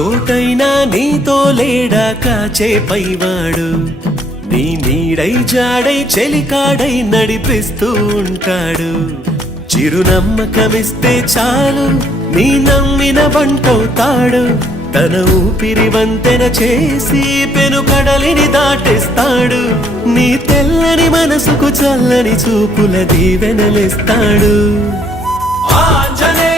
చోటైనా నీతో లేడా కాచే పైవాడు నీ నీడై జాడై చెలికాడై నడిపిస్తూ ఉంటాడు చిరునమ్మకమిస్తే చాలు నీ నమ్మిన బంటవుతాడు తన ఊపిరి వంతెన చేసి పెను కడలిని దాటేస్తాడు నీ తెల్లని మనసుకు చల్లని చూపుల దీవెనలిస్తాడు ఆంజనేయ